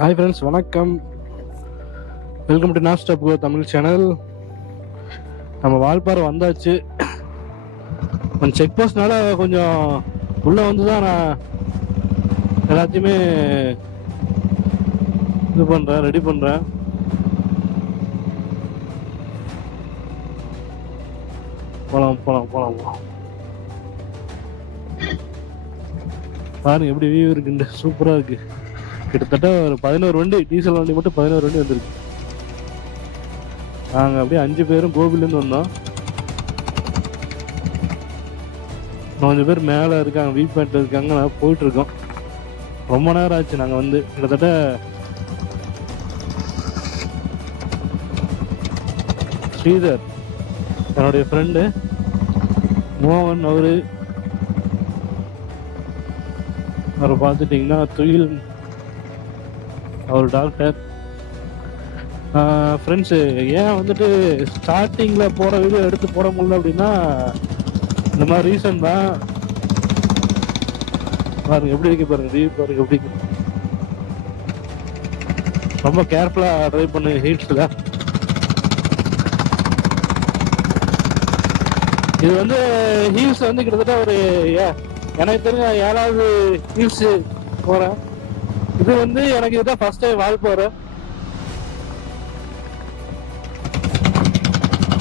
Hi friends, வணக்கம். Welcome to நான் stop கோ Tamil channel. நம்ம வால்பாறை வந்தாச்சு. கொஞ்சம் செக் போஸ்ட்னால கொஞ்சம் உள்ளே வந்து தான் நான் எல்லாத்தையுமே இது பண்ணுறேன், ரெடி பண்ணுறேன். போகலாம் போகலாம் போகலாம் போகலாம். பாருங்க எப்படி வியூ இருக்குண்டு, சூப்பராக இருக்குது. கிட்டத்தட்ட ஒரு 11 வண்டி, டீசல் வண்டி மட்டும் 11 வண்டி வந்துருக்கு. நாங்கள் அப்படியே 5 பேரும் கோபிலேருந்து வந்தோம். கொஞ்சம் பேர் மேலே இருக்காங்க, வியூ பாயிண்ட்ல இருக்காங்க. நான் போயிட்டுருக்கோம். ரொம்ப நேரம் ஆச்சு. நாங்கள் வந்து கிட்டத்தட்ட ஸ்ரீதர் என்னுடைய ஃப்ரெண்டு, மோகன் அவரு பார்த்துட்டிங்கன்னா துயில் அவர் டாக்டர். ஃப்ரெண்ட்ஸு ஏன் வந்துட்டு ஸ்டார்டிங்கில் போகிற வீடியோ எடுத்து போட முடியல அப்படின்னா இந்த மாதிரி ரீசன் தான். பாருங்க எப்படி இருக்கு, பாருங்க வியூ பாருங்க எப்படி இருக்கு. ரொம்ப கேர்ஃபுல்லாக ட்ரைவ் பண்ணுங்க ஹீட்ஸில். இது வந்து ஹீல்ஸ் வந்து கிட்டத்தட்ட ஒரு எனக்கு தெரிஞ்ச 7வது ஹீல்ஸ் போகிறேன். இது வந்து எனக்கு இதுதான் ஃபர்ஸ்ட் டைம் வால்பாறை.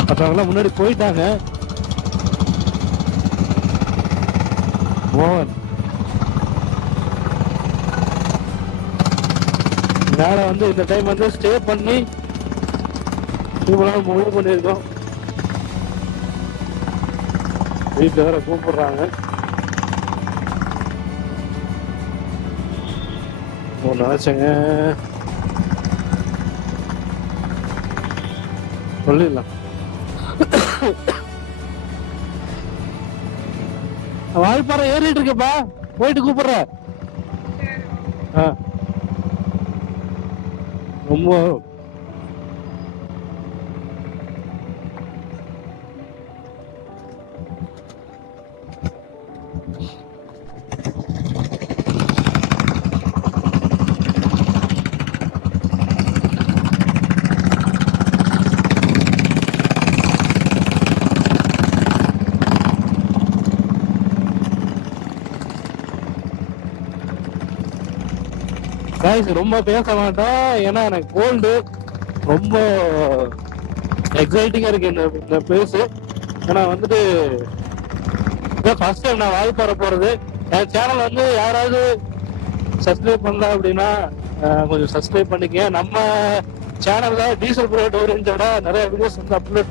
மற்றவங்களாம் முன்னாடி போயிட்டாங்க. மோகன் மேலே வந்து இந்த டைம் வந்து ஸ்டே பண்ணி சூப்பராக முடிவு பண்ணியிருக்கோம். வீட்டில் வேற கூப்பிடுறாங்க. நினைச்சேங்க சொல்லிடலாம். வால்பாறை ஏறிட்டு இருக்கப்பா, போயிட்டு கூப்பிடுற. ரொம்ப ரொம்ப பேச மாட்டோம். ஏன்னா எனக்கு கோல்டு ரொம்ப எக்ஸைட்டிங்கா இருக்கு இந்த பிளேஸ். ஏன்னா வந்துட்டு ஃபர்ஸ்ட் டைம் நான் வால்பாறை போறது. என் சேனல் வந்து யாராவது சப்ஸ்கிரைப் பண்ணல அப்படின்னா கொஞ்சம் சப்ஸ்கிரைப் பண்ணிக்க. நம்ம சேனல்ல டீசல் ப்ரோட் ஓரியன்டா நிறைய வீடியோஸ் வந்து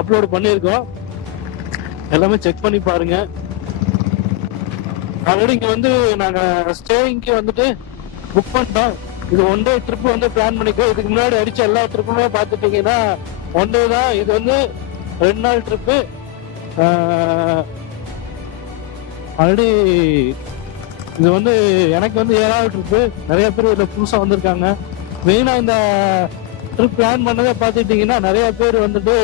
அப்லோட் பண்ணியிருக்கோம். எல்லாமே செக் பண்ணி பாருங்க. ஆல்ரெடி இங்க வந்து நாங்க ஸ்டேயிங்க்கு வந்துட்டு புக் பண்ணிட்டோம். இது 1 டே ட்ரிப் வந்து பிளான் பண்ணிக்கோ. இதுக்கு முன்னாடி அடிச்ச எல்லா ட்ரிப்புமே பார்த்துட்டீங்கன்னா 1 டே தான். இது வந்து 2 நாள் ட்ரிப்பு. ஆல்ரெடி இது வந்து எனக்கு வந்து 7வது ட்ரிப்பு. நிறைய பேர் இதில் புதுசாக வந்திருக்காங்க. மெயினாக இந்த ட்ரிப் பிளான் பண்ணதே பார்த்துட்டீங்கன்னா நிறைய பேர் வந்துட்டு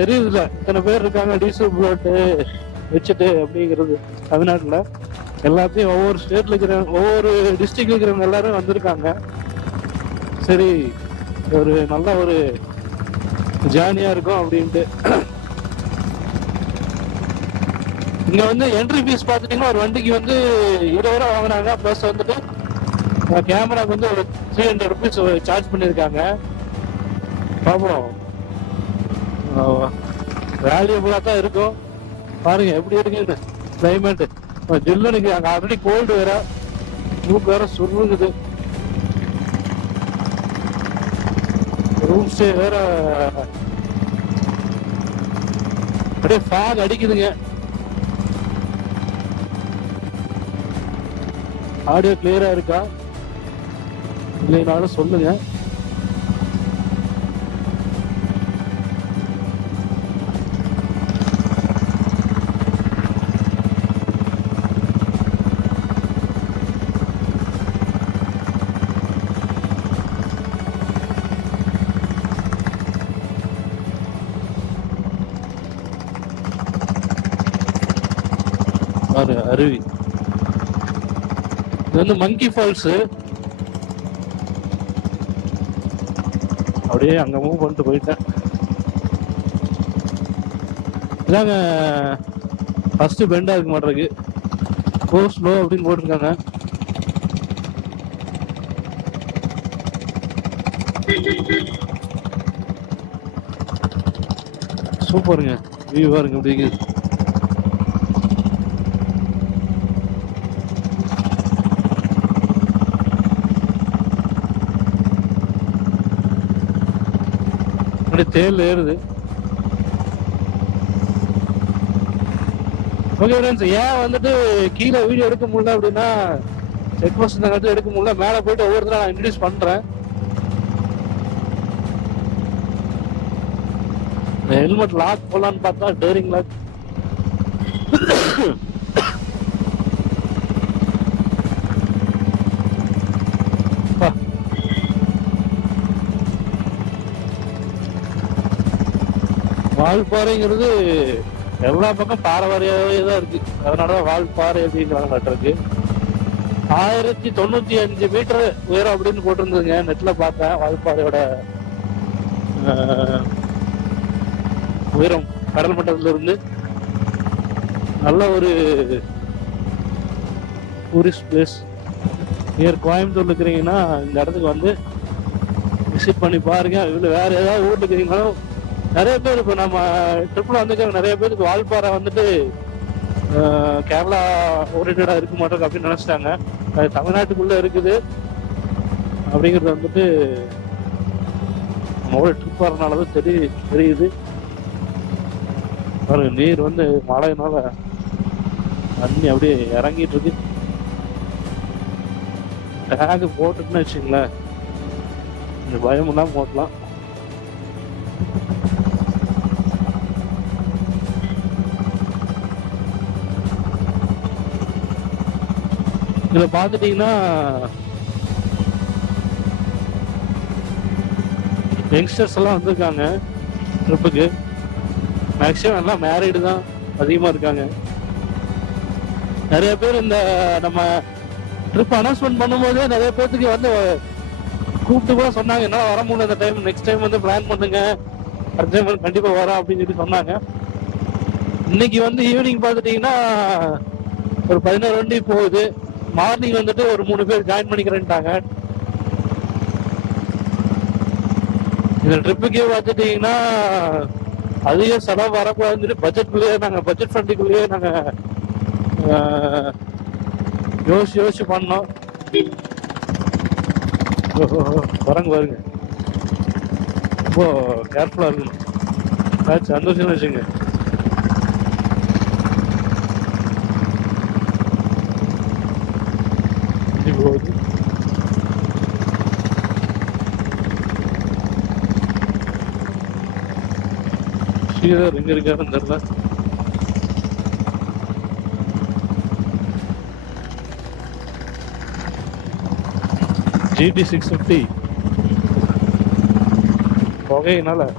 தெரியுதுல இத்தனை பேர் இருக்காங்க டீசல் புல்லட்டு வச்சுட்டு அப்படிங்கிறது. தமிழ்நாட்டில் எல்லாத்தையும் ஒவ்வொரு ஸ்டேட்ல இருக்கிற ஒவ்வொரு டிஸ்ட்ரிக்ட்ல இருக்கிறவங்க எல்லாரும் வந்திருக்காங்க. சரி, ஒரு நல்ல ஒரு ஜாலியா இருக்கும் அப்படின்ட்டு. இங்க வந்து என்ட்ரி ஃபீஸ் பார்த்துட்டீங்கன்னா ஒரு வண்டிக்கு வந்து 20 ரூபா வாங்குறாங்க. ப்ளஸ் வந்துட்டு கேமராக்கு வந்து ஒரு 300 ருபீஸ் சார்ஜ் பண்ணியிருக்காங்க. பார்ப்போம், வேல்யூபுல்லா தான் இருக்கும். பாருங்க எப்படி இருக்குன்னு கிளைமேட். ஜில்லுனுக்கு அங்கே ஆல்ரெடி கோல்டு வேற, மூக்கு வேற சுருங்குது. ரூம் ஸ்டே வேற அப்படியே ஃபேன் அடிக்குதுங்க. ஆடியோ கிளியரா இருக்கா இல்லைனாலும் சொல்லுங்க. அருவி இது வந்து மங்கி ஃபால்ஸ். அப்படியே அங்க மூவ் பண்ணிட்டு போயிட்டேன். இதாங்க ஃபர்ஸ்ட் பெண்டா இருக்க மாட்டிருக்கு. கோ ஸ்லோ அப்படின்னு போட்டிருக்காங்க. சூப்பருங்க, வியூ பாருங்க எப்படி இருக்குது. தேல் ஏறுது. ஓகே ஃப்ரெண்ட்ஸ், ஏன் வந்துட்டு கீழே வீடியோ எடுக்க முடியல அப்படின்னா செக் போஸ்ட் இந்த எடுக்க முடியல. மேலே போயிட்டு ஒவ்வொருத்தரும் நான் இன்ட்ரடியூஸ் பண்றேன். ஹெல்மெட் லாக் போடலான்னு பார்த்தா டேரிங் லாக். வால்பாறைங்கிறது எல்லா பக்கம் பாறை வாரியாவே தான் இருக்கு. அதனாலதான் வால்பாறை அப்படிங்கிறாங்க நட்டுருக்கு. 1095 மீட்டர் உயரம் அப்படின்னு போட்டிருந்ததுங்க. நெட்ல பார்த்தேன் வால்பாறையோட உயரம் கடல் மட்டத்துல இருந்து. நல்ல ஒரு டூரிஸ்ட் பிளேஸ். நியர் கோயம்புத்தூர்ல இருக்கிறீங்கன்னா இந்த இடத்துக்கு வந்து விசிட் பண்ணி பாருங்க. இதுல வேற ஏதாவது ஊர்ல இருக்கிறீங்களும் நிறைய பேர் இப்போ நம்ம ட்ரிப்ல வந்துருக்காங்க. நிறைய பேருக்கு வால்பாறை வந்துட்டு கேரளா ஓரியன்டா இருக்க மாட்டோம் அப்படின்னு நினைச்சிட்டாங்க. அது தமிழ்நாட்டுக்குள்ள இருக்குது அப்படிங்கிறது வந்துட்டு நம்மளோட ட்ரிப் வரனாலதான் தெரியுது. பாருங்க, நீர் வந்து மழையினால தண்ணி அப்படியே இறங்கிட்டு இருக்கு. டேக் போட்டுட்டுன்னு வச்சுங்களேன், இந்த பயம் இல்லாம போட்டலாம். இதுல பாத்துட்டீங்கன்னா யங்ஸ்டர்ஸ் எல்லாம் வந்திருக்காங்க ட்ரிப்புக்கு. மேக்சிமம் எல்லாம் மேரிடு தான் அதிகமா இருக்காங்க. நிறைய பேர் இந்த நம்ம ட்ரிப் அனௌன்ஸ்மெண்ட் பண்ணும்போதே நிறைய பேருக்கு வந்து கூப்பிட்டு கூட சொன்னாங்க, என்ன வர முடியல இந்த டைம், நெக்ஸ்ட் டைம் வந்து பிளான் பண்ணுங்க, அடுத்த டைம் கண்டிப்பா வரோம் அப்படின்னு சொல்லி சொன்னாங்க. இன்னைக்கு வந்து ஈவினிங் பார்த்துட்டீங்கன்னா ஒரு 11 வண்டி போகுது. மார்னிங் வந்துட்டு ஒரு 3 பேர் ஜாயின் பண்ணிக்கிறேன்ட்டாங்க. இந்த ட்ரிப்புக்கே பார்த்துட்டீங்கன்னா அதிக செலவு வரக்கூடாதுன்னு பட்ஜெட்குள்ளேயே பட்ஜெட் ஃப்ரெண்ட்லிக்குள்ளேயே யோசிச்சு பண்ணோம். வரங்க பாருங்க, ரொம்ப கேர்ஃபுல்லா இருக்கணும். சந்தோஷம் வச்சுங்க. போகுது ஸ்ரீதர் எங்க இருக்காருன்னு தெரியல. GT 650 புகையினால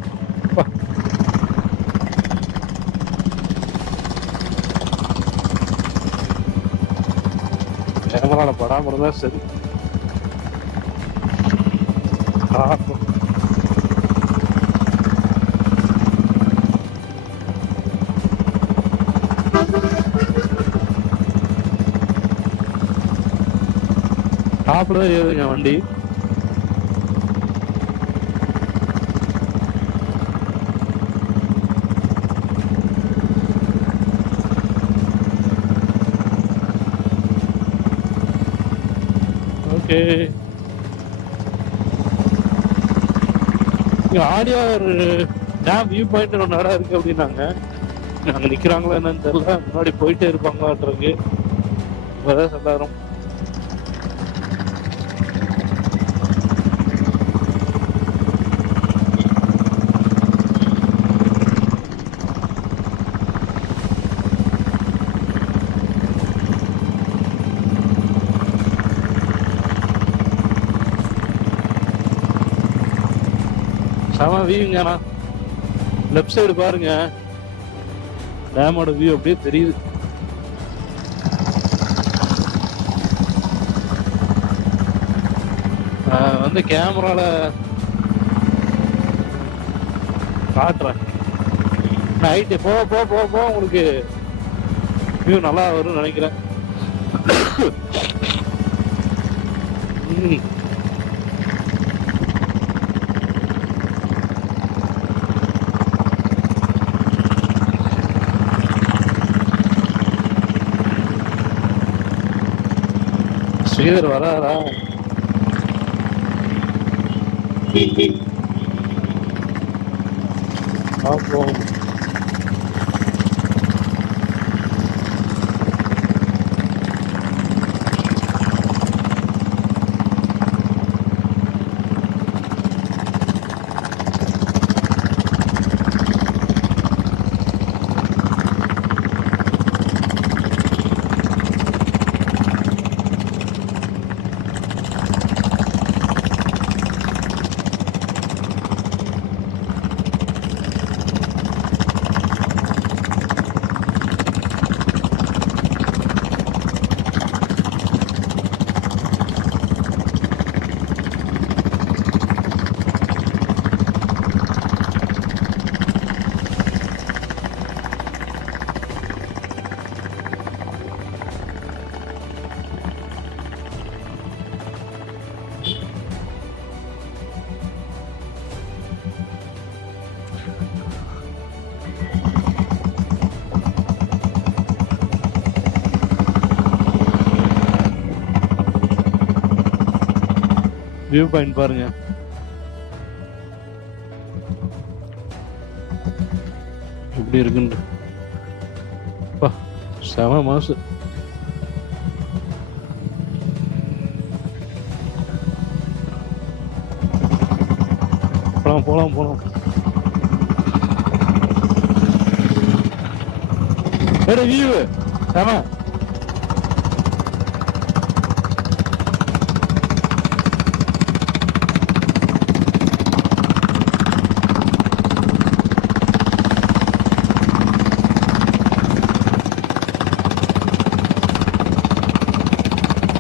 கேமரால படாம இருந்தா சரி. டாப்ல ஏறுங்க வண்டி. ஓகே, ஆடியோ ஒரு டேம் வியூ பாயிண்ட் ஒன்று இடம் இருக்கு அப்படின்னாங்க. அங்க நிக்கிறாங்களா என்னன்னு தெரியல. முன்னாடி போயிட்டே இருப்பாங்களான்றது இப்பதான் எல்லாரும். செம வியூங்கண்ணா. லெஃப்ட் சைடு பாருங்க, டேமோட வியூ அப்படியே தெரியுது. இந்த கேமரால காட்டுறேன். நைட்டு போக போக போக போக உங்களுக்கு வியூ நல்லா வரும்னு நினைக்கிறேன். ஸ்ரீதர் வராரா? பார்ப்போம். வியூ பாயிண்ட் பாருங்க. எப்படி இருக்குன்னு செம மாசு. போலாம் போலாம் போலாம். வியூ செம.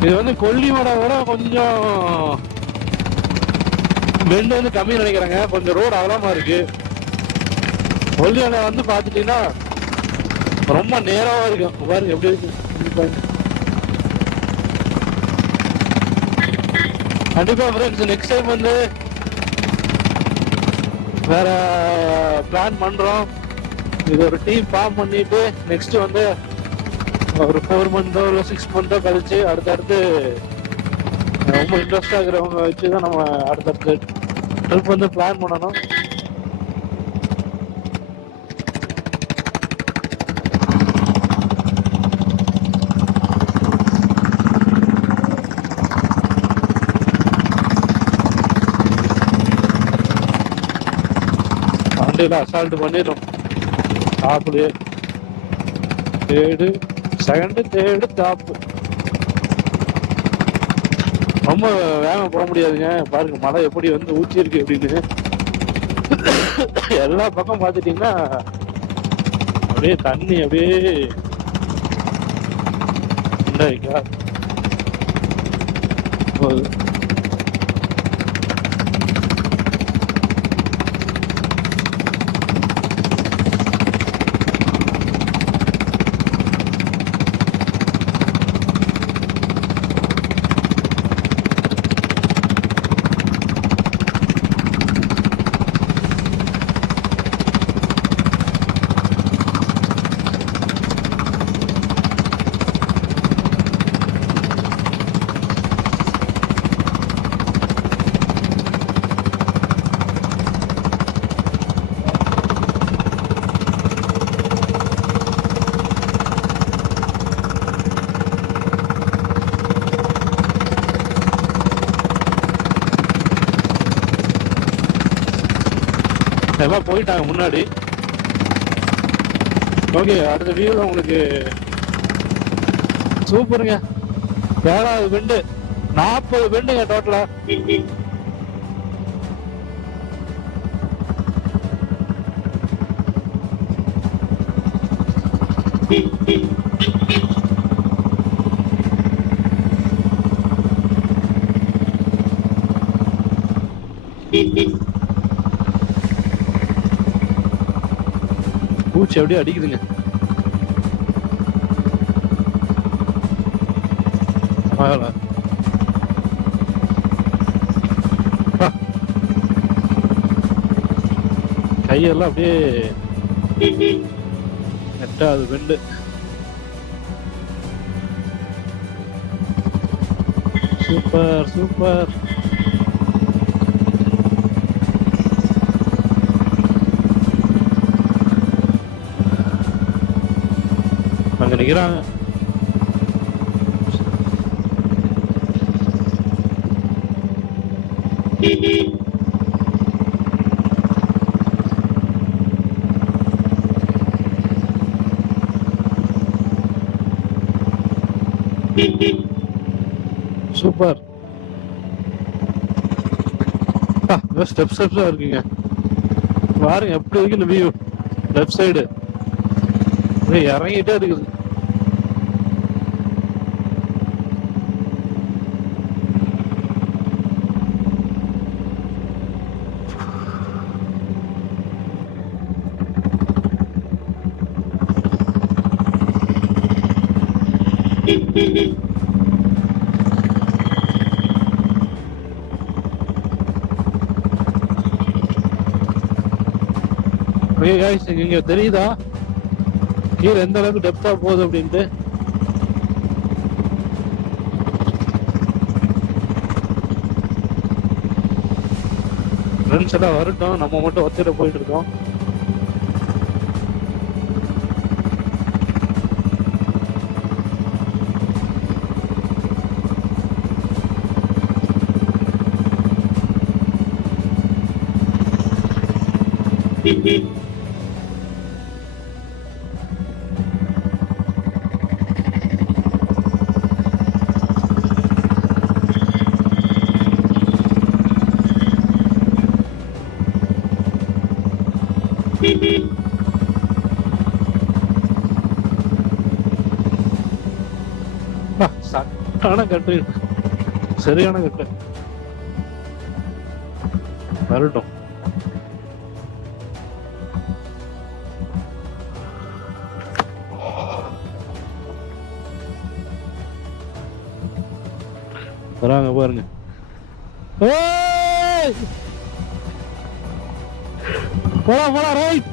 இது வந்து கொல்லிமலை விட கொஞ்சம் பெண்டு வந்து கம்மி நினைக்கிறாங்க. கொஞ்சம் ரோடு அகலமா இருக்கு. கொல்லிமலை வந்து பாத்துட்டீங்கன்னா ரொம்ப நேரமா இருக்கும். பாருங்க எப்படி இருக்கு. கண்டிப்பா ஃப்ரெண்ட்ஸ் நெக்ஸ்ட் டைம் வந்து வேற பிளான் பண்றோம். இது ஒரு டீம் ஃபார்ம் பண்ணிட்டு நெக்ஸ்ட் வந்து ஒரு 4 மந்த்தோ இல்லை 6 மந்த்தோ கழிச்சு அடுத்தடுத்து ரொம்ப இன்ட்ரெஸ்டாக இருக்கிறவங்க வச்சு தான் நம்ம அடுத்தடுத்து ட்ரிப் வந்து பிளான் பண்ணணும். வண்டியில் அசால்ட் பண்ணிடும். டாப்லேயே செகண்டு தேர்டு டாப்பு. ரொம்ப வேகம் போக முடியாதுங்க. பாருங்க மழை எப்படி வந்து ஊற்றி இருக்கு அப்படின்னு. எல்லா பக்கம் பார்த்துட்டீங்கன்னா அப்படியே தண்ணி அப்படியே போகுது. எல்லாம் போயிட்டாங்க முன்னாடி. ஓகே, அடுத்த வியூவில் உங்களுக்கு சூப்பருங்க. 7வது பெண்டு, 40 பெண்டுங்க டோட்டலா. பூச்சி அப்படியே அடிக்குதுங்க. கையெல்லாம் அப்படியே நெட்டாது வெண்டு. Super super. அங்க நிக்கிறாங்க. சூப்பர். ஸ்டெப் ஸ்டெப்ஸா இருக்குங்க. பாருங்க எப்படி இருக்கு இந்த வியூ. லெஃப்ட் சைடு இறங்கிட்டே இருக்குது. இங்க தெரியுதா கீழே எந்த அளவுக்கு டெப்தா போகுது அப்படின்ட்டு? ஃப்ரெண்ட்ஸ் எல்லாம் வரட்டும், நம்ம மட்டும் ஒத்திர போயிட்டு இருக்கோம். சட்டான கட்டு, சரியான கட்டு. வரட்டும். வராங்க பாருங்க. போலாம் போலாம். Right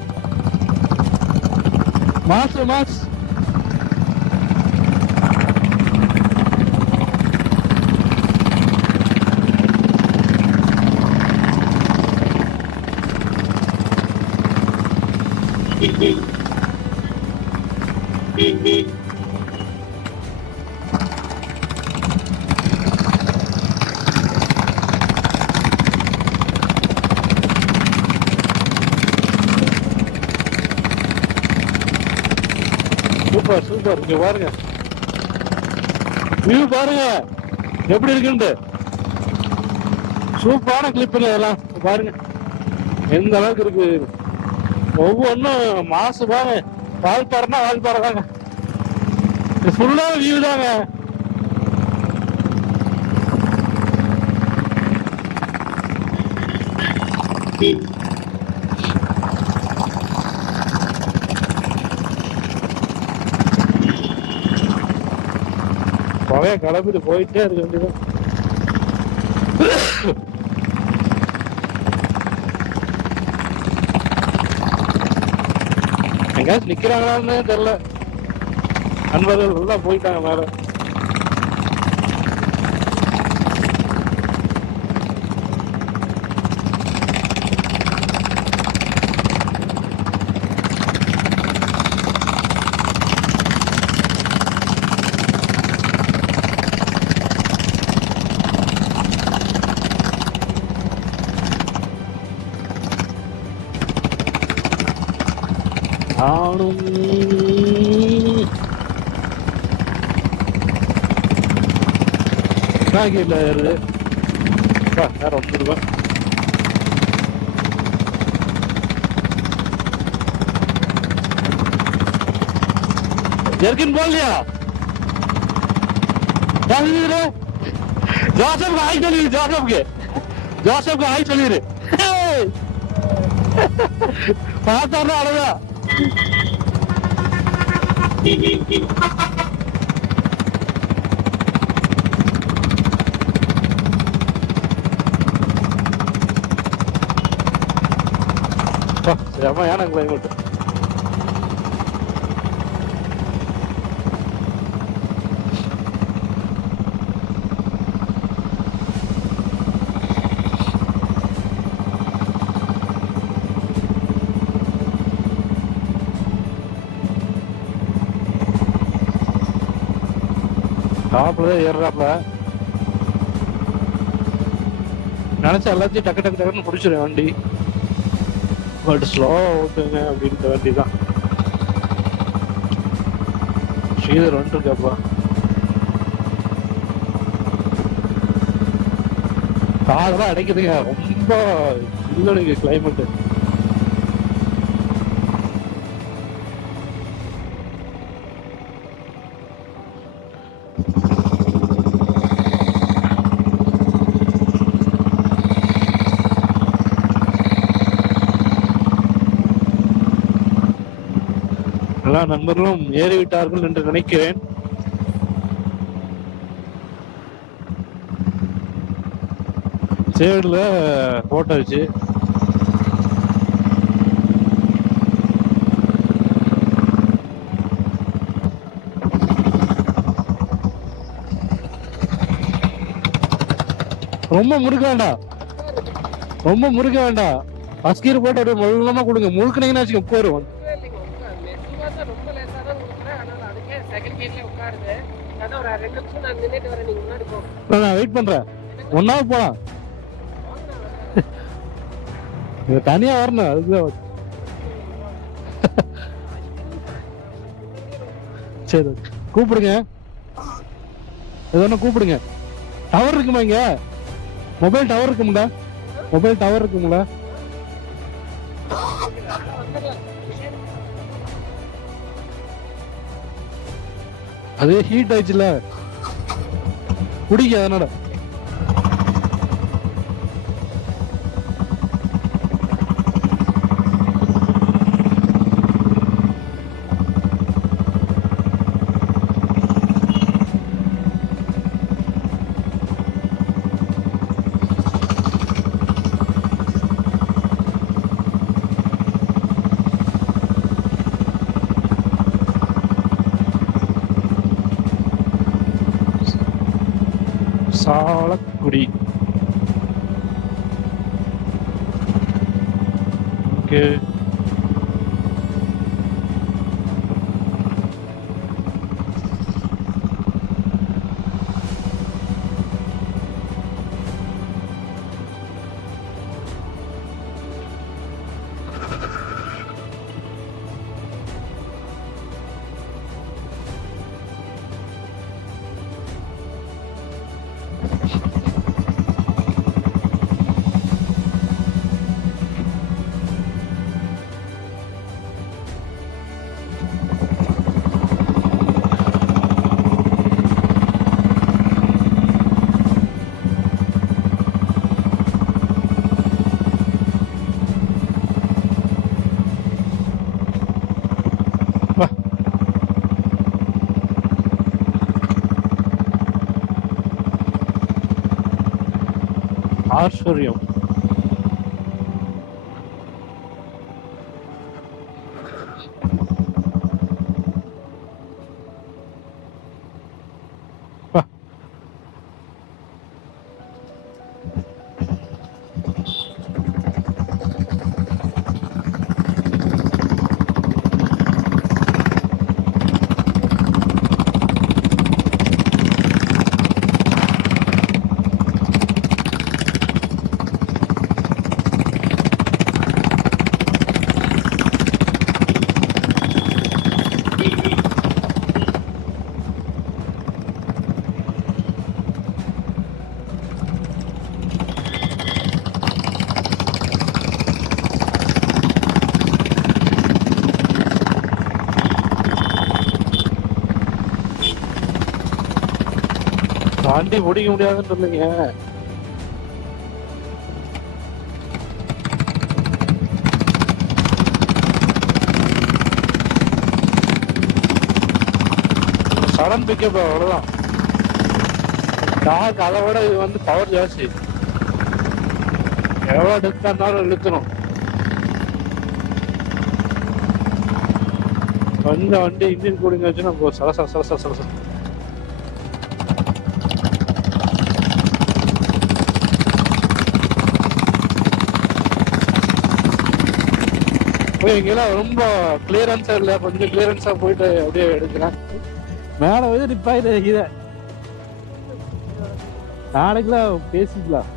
mass mass. Super super. இங்க பாருங்க வியூ பாருங்க எப்படி இருக்குன்னு. சூப்பரான கிளிப்புங்க இதெல்லாம் பாருங்க எந்த அளவுக்கு இருக்கு. ஒவ்வொன்றும் மாசு பாருங்க. வால்பாறைனா வால்பாறை தாங்க. ஃபுல்லா வியூ தாங்க. பழைய கிளம்பிட்டு போயிட்டே இருக்க வேண்டியதான். எங்கேயாச்சும் நிக்கிறாங்களான்னு தெரியல. நண்பர்கள் எல்லாம் போயிட்டாங்க மேல. ஆணும் கேட்ல ஏறுது. நேரம் வந்துருவேன். ஜெர்கின் போடலையா? ஜோசப் ஹாய் சொல்லிடு. ஜோசப்க்கு ஹாய் சொல்லிடு. பார்த்தாருன்னா அவ்வளவுதான். செமையான கிளைமேட். டாப்ல ஏறாப்ல நினைச்சா எல்லாத்தையும் டக்கு டக்கு டக்குன்னு முடிச்சிடும் வண்டி. பட் ஸ்லோ ஓட்டுங்க அப்படின்ற வண்டி தான். ஸ்ரீதர் வந்துருக்காப்பா. காலெல்லாம் அடைக்குதுங்க, ரொம்ப இல்லைங்க கிளைமேட்டு. எல்லா நண்பர்களும் ஏறிவிட்டார்கள் என்று நினைக்கிறேன். சேடுல போட்டாச்சு. ரொம்ப முறுக்க வேண்டாம், ரொம்ப முறுக்க வேண்டாம். அஸ்கீர் போட்டு அப்படியே முழுமா கொடுங்க. முழுக்கினீங்கன்னா வச்சுக்க உட்காரும். நான் வெயிட் பண்றேன். ஒன்னாவது போலாம். தனியா வரணும் அதுதான். சரி கூப்பிடுங்க, எதனா கூப்பிடுங்க. டவர் இருக்குமா இங்க? மொபைல் டவர் இருக்குங்களா? மொபைல் டவர் இருக்குங்களா? அது ஹீட் ஆயிடுச்சுல குடிக்க, அதனால. சாலக்குடி. ஓகே, ஆச்சரியம். வண்டி ஓடிக்க முடியாதுன்னு சொல்லுங்க. சடன் பிக்கப் அவ்வளோதான். டாக் அதை விட இது வந்து பவர் ஜாஸ்தி. எவ்வளோ டெஸ்டாக இருந்தாலும் இழுத்துரும். கொஞ்சம் வண்டி இன்ஜின் கூலிங் வச்சுன்னா சல சல சல சல சல. இங்கெல்லாம் ரொம்ப கிளியரன்ஸா இல்லை, கொஞ்சம் கிளியரன்ஸா போயிட்டு அப்படியே எடுக்கிறேன். மேலே வந்து நிப்பாயிட்டு இதை நாளைக்கெல்லாம் பேசிக்கலாம்.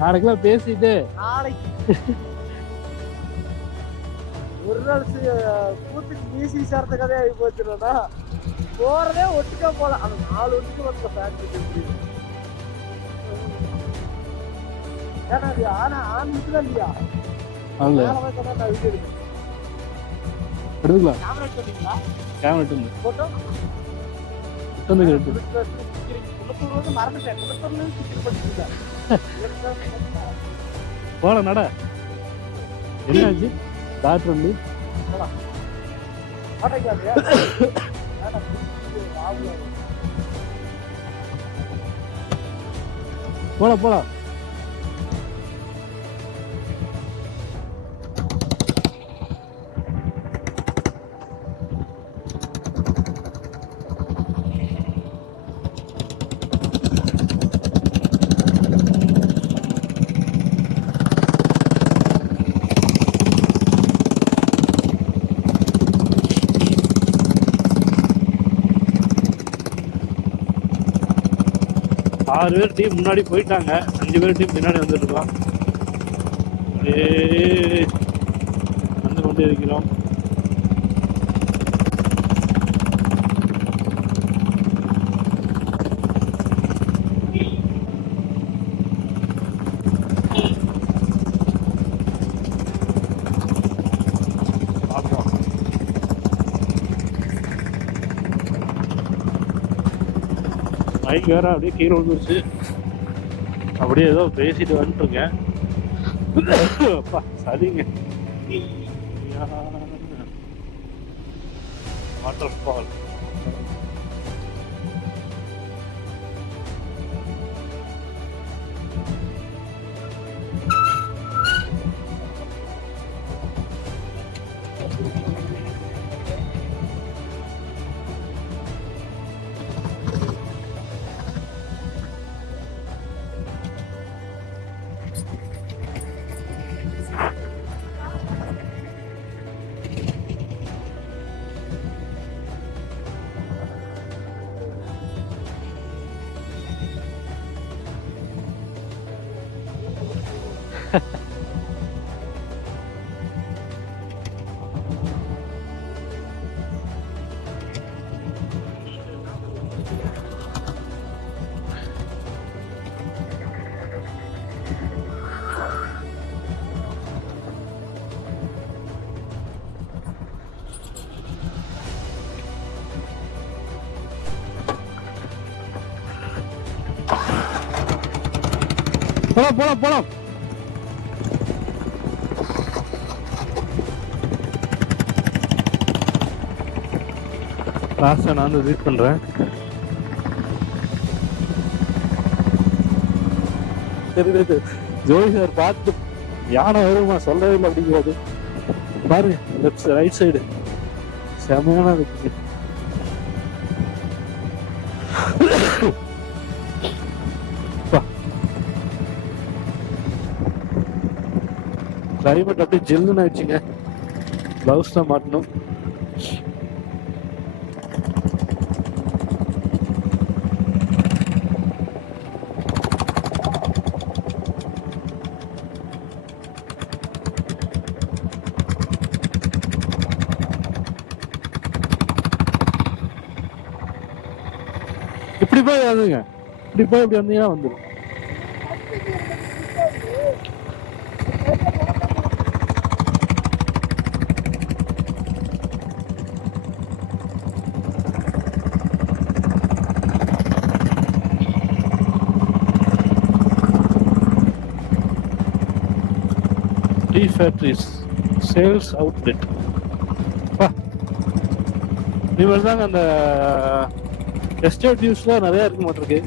நாளைக்கெல்லாம் பேசிட்டு ஒரு நாள் கூத்துக்கு மீசி சேர்த்த கதையா ஆகி போச்சுன்னா போறதே ஒட்டுக்கா போல. அந்த 4 ஒட்டுக்கு வந்து ஃபேக்டரி ஏன்னா அது ஆனா ஆரம்பிச்சுதான் இல்லையா எடுக்கலாம். கேமரா போட்டோ போல நட என்னாச்சு டாக்டர் வந்து போலாம். ஆறு பேர் டீம் முன்னாடி போயிட்டாங்க, 5 பேர் டீம் பின்னாடி வந்துருக்கோம். வந்து கொண்டு இருக்கிறோம். பைக் வேற அப்படியே கீழே விழுந்துருச்சு. அப்படியே ஏதோ பேசிட்டு வந்துட்டுருக்கேன். அப்பா சரிங்க. வாட்டர் ஃபால் போலாம். லாஸ்ட்டாக நான் வந்து வெயிட் பண்ணுறேன். சரி ஜோதி சார் பார்த்து யானை வருமா சொல்லவே இல்லை அப்படிங்கிறது. பாருங்க லெஃப்ட் ரைட் சைடு செமையான இருக்குது. கிளைமேட் அப்படியே ஜில்லுன்னு ஆயிடுச்சுங்க. க்ளவுஸ் தான் மாட்டணும். இப்படி போய் வந்துங்க, இப்படி போய் இப்படி வந்தீங்கன்னா வந்துடும். Tea factories sales outlet. இவர் தாங்க அந்த எஸ்டேட் நியூஸ்லாம் நிறைய இருக்க மாட்டிருக்கு.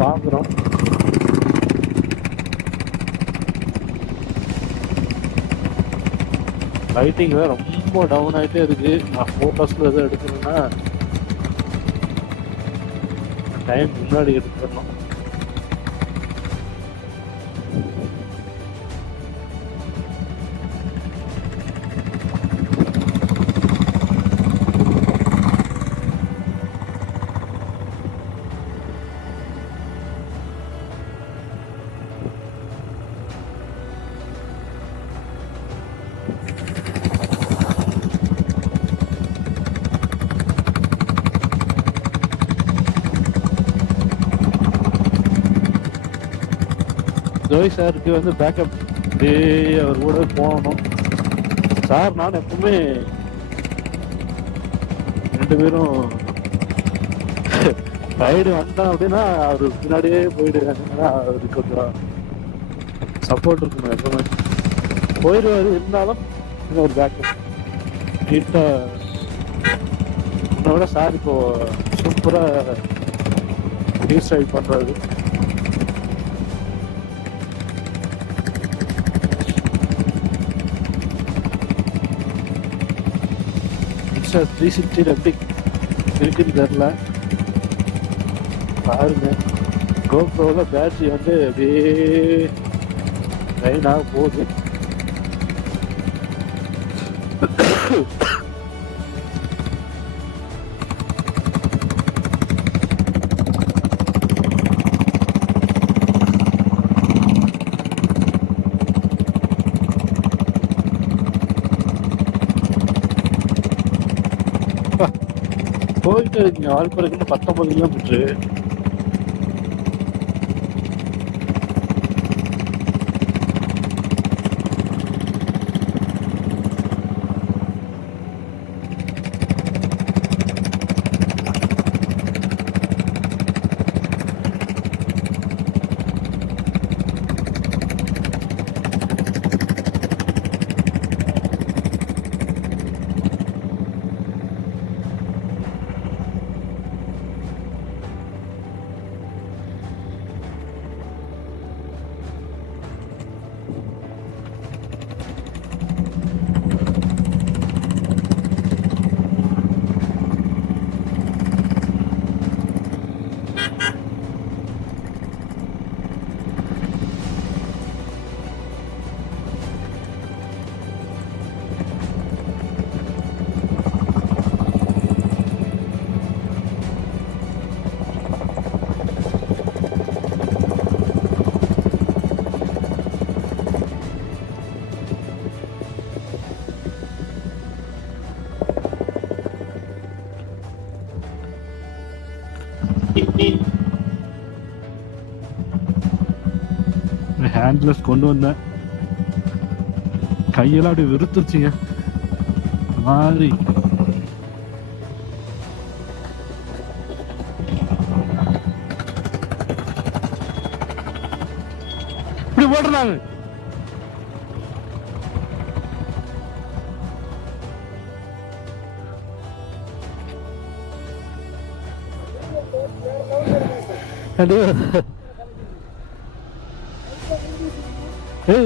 பார்க்குறோம். லைட்டிங் வேற ரொம்ப டவுன் ஆகிட்டே இருக்கு. நான் ஃபோட்டோஸில் எதுவும் எடுக்கணும்னா டைம் முன்னாடி எடுத்துடணும். ஜோய் சாருக்கு வந்து பேக்கப் டே அவர் கூட போகணும். சார் நான் எப்பவுமே ரெண்டு பேரும் ரைடு வந்தான் அப்படின்னா அவரு பின்னாடியே போயிடுவாங்க. ஏன்னா அவருக்கு கொஞ்சம் சப்போர்ட் இருக்கணும் எப்பவுமே. போயிடுவாரு, இருந்தாலும் ஒரு பேக்கப் நீட்டாக. உன்னை விட சார் இப்போ சூப்பராக ஹீர் ஸ்டைல் பண்ணுறாரு. சார் 360 எப்படி இருக்குன்னு தெரியல, பாருங்க. கோப்ரோவில் பேட்டரி வந்து அப்படியே ட்ரைனாக போகுது. போயிட்டு இருக்கீங்க வால்பாறைக்கு 19 கிலோமீட்டரு. ஹேண்ட்லெஸ் கொண்டு வந்தேன், கையெல்லாம் அப்படி விருத்துருச்சுங்க மாதிரி. இப்படி போட்டுறாங்க. Hey.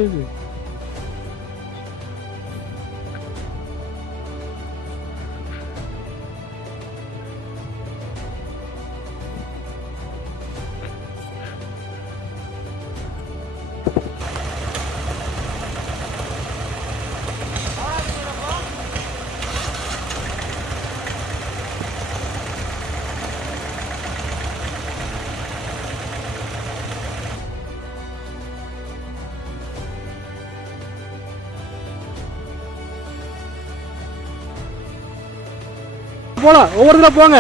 போலாம், ஒவ்வொருத்தர போங்க,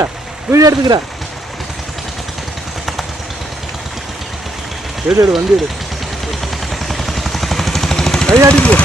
வீடியோ எடுத்துக்கிறேன். எடு வண்டி எடு, கையாடிக்கு.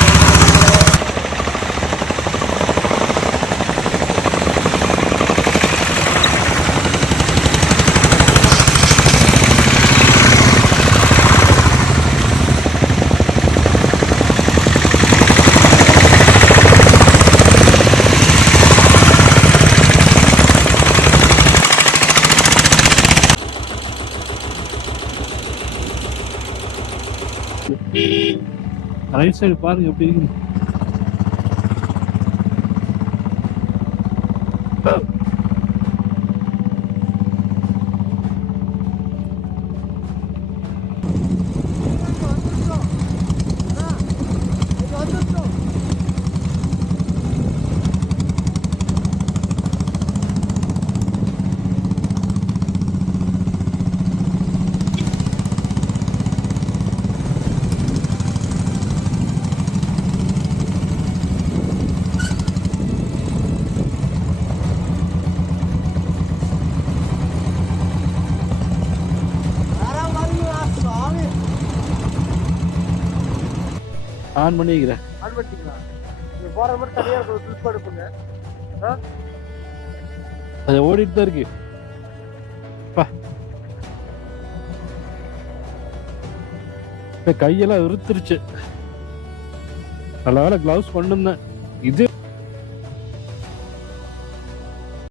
இருக்கு. ரைட் சைடு பாருங்க எப்படி இருக்கு. ஆன் பண்ணிக்கிறேன். ஆன் பண்ணிட்டீங்களா? நீங்க போற மட்டும் தனியா ட்ரிப் எடுப்புங்க. அது ஓடிட்டு தான் இருக்கு. கையெல்லாம் விருத்துருச்சு. நல்ல வேலை கிளவுஸ் பண்ணிருந்தேன். இது